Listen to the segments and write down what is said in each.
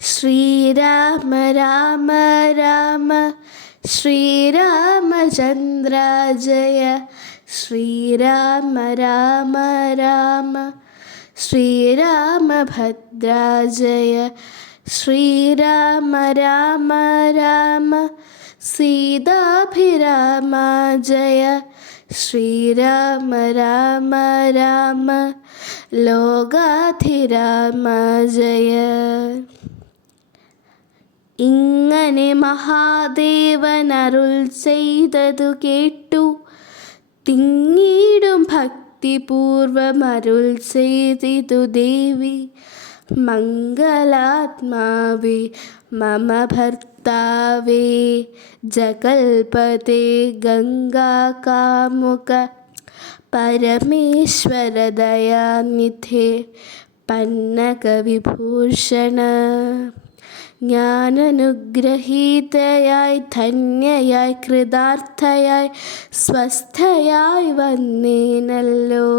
ശ്രീരാമ രാമ രാമ ശ്രീരാമചന്ദ്ര ജയ. ശ്രീരാമ രാമ രാമ ശ്രീരാമഭദ്ര ജയ. ശ്രീരാമ രാമ രാമ സീതാഭിരാമ ജയ. ശ്രീരാമ രാമ രാമ ലോകാധിരാമ ജയ. ഇങ്ങനെ മഹാദേവൻ അരുൾ ചെയ്തതു കേട്ടു തിങ്ങിടും ഭക്തിപൂർവം അരുൾ ചെയ്തിതു ദേവി. മംഗളാത്മാവേ മമ ഭർത്താവേ ജഗൽപതേ ഗംഗാകാമുക പരമേശ്വര ദയാനിധേ പന്നകവിഭൂഷണ. ഞാനനുഗ്രഹീതയായി ധന്യയായി കൃതാർത്ഥയായി സ്വസ്ഥയായി വന്നേനല്ലോ.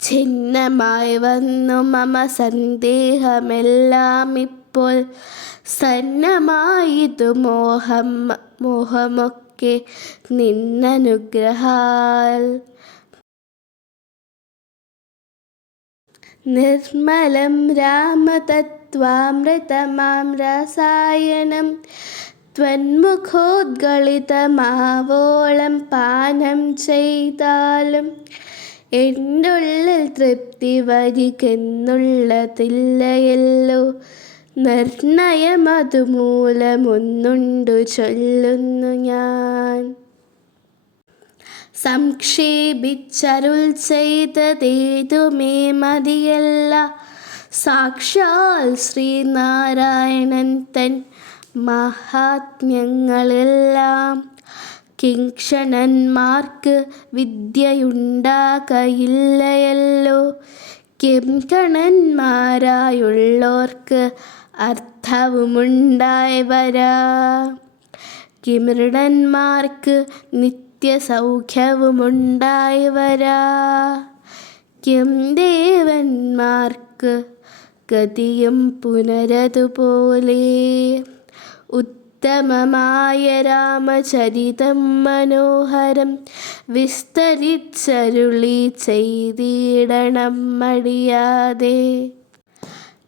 ഛിന്നമായി വന്നു മമ സന്ദേഹമെല്ലാം ഇപ്പോൾ സന്നമായിതു മോഹമൊക്കെ നിന്നനുഗ്രഹാൽ. നിർമ്മലം രാമതത്വാമൃതമാം രസായനം ത്വന്മുഖോദ്ഗളിതമാവോളം പാനം ചെയ്താലും എന്നുള്ളിൽ തൃപ്തി വരികെന്നുള്ളതില്ലയല്ലോ. നിർണയമതുമൂലമൊന്നുണ്ടു ചൊല്ലുന്നു ഞാൻ. സംക്ഷേപിച്ചരുൾ ചെയ്തതേതുമേ മതിയല്ല. സാക്ഷാൽ ശ്രീനാരായണൻ തൻ മഹാത്മ്യങ്ങളെല്ലാം കിംക്ഷണന്മാർക്ക് വിദ്യയുണ്ടാകയില്ലയല്ലോ. കിംകണന്മാരായുള്ളോർക്ക് അർത്ഥവുമുണ്ടായി വരാ. കിമൃടന്മാർക്ക് നിത്യസൗഖ്യവുമുണ്ടായി വരാ. കിം ദേവന്മാർക്ക് ഗതിയും പുനരതുപോലെ. ഉത്തമമായ രാമചരിതം മനോഹരം വിസ്തരിച്ചരുളി ചെയ്തിടണം മടിയാതെ.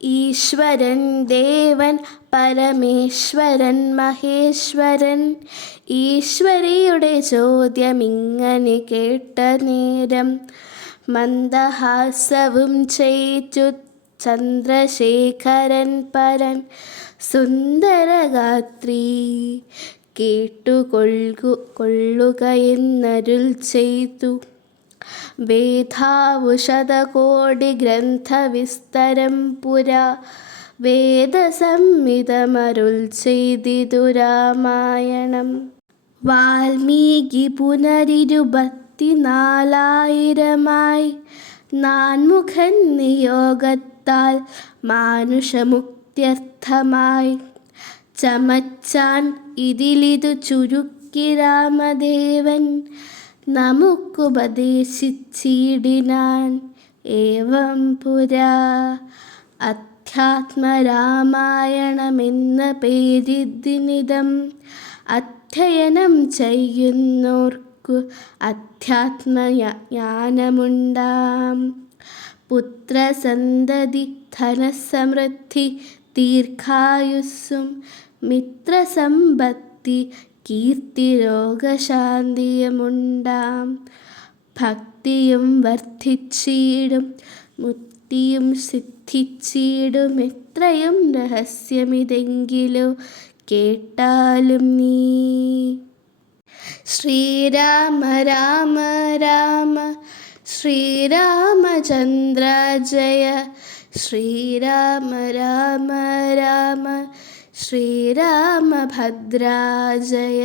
ഈശ്വരൻ ദേവൻ പരമേശ്വരൻ മഹേശ്വരൻ. ഈശ്വരിയുടെ ചോദ്യമിങ്ങനെ കേട്ട നേരം മന്ദഹാസവും ചെയ്തു ചന്ദ്രശേഖരൻ പരൻ. സുന്ദരഗാത്രീ കേട്ടുകൊള്ളുകയെന്നരുൾ ചെയ്തു. വേദാവുശതകോടി ഗ്രന്ഥവിസ്തരം പുരാ വേദസംഹിതമരുൾ ചെയ്തിതു രാമായണം. വാൽമീകി പുനരിരുപത്തിനാലായിരമായി നാൻമുഖൻ നിയോഗത്താൽ മാനുഷമുക്ത്യർത്ഥമായി ചമച്ചാൻ ഇതിലിതു ചുരുക്കി രാമദേവൻ നമുക്കുപദേശിച്ചിടിനാൻ. ഏവം പുരാ അധ്യാത്മരാമായണമെന്ന പേരിതിനിതം. അധ്യയനം ചെയ്യുന്നോർക്കു അധ്യാത്മജ്ഞാനമുണ്ടാം. പുത്രസന്തതി ധനസമൃദ്ധി ദീർഘായുസ്സും മിത്രസമ്പത്തി കീർത്തി രോഗശാന്തിയുമുണ്ടാം. ഭക്തിയും വർദ്ധിച്ചിടും മുക്തിയും സിദ്ധിച്ചിടും. എത്രയും രഹസ്യമിതെങ്കിലോ കേട്ടാലും നീ. ശ്രീരാമ രാമ രാമ ശ്രീരാമചന്ദ്ര ജയ. ശ്രീരാമ രാമ രാമ ശ്രീരാമഭദ്ര ജയ.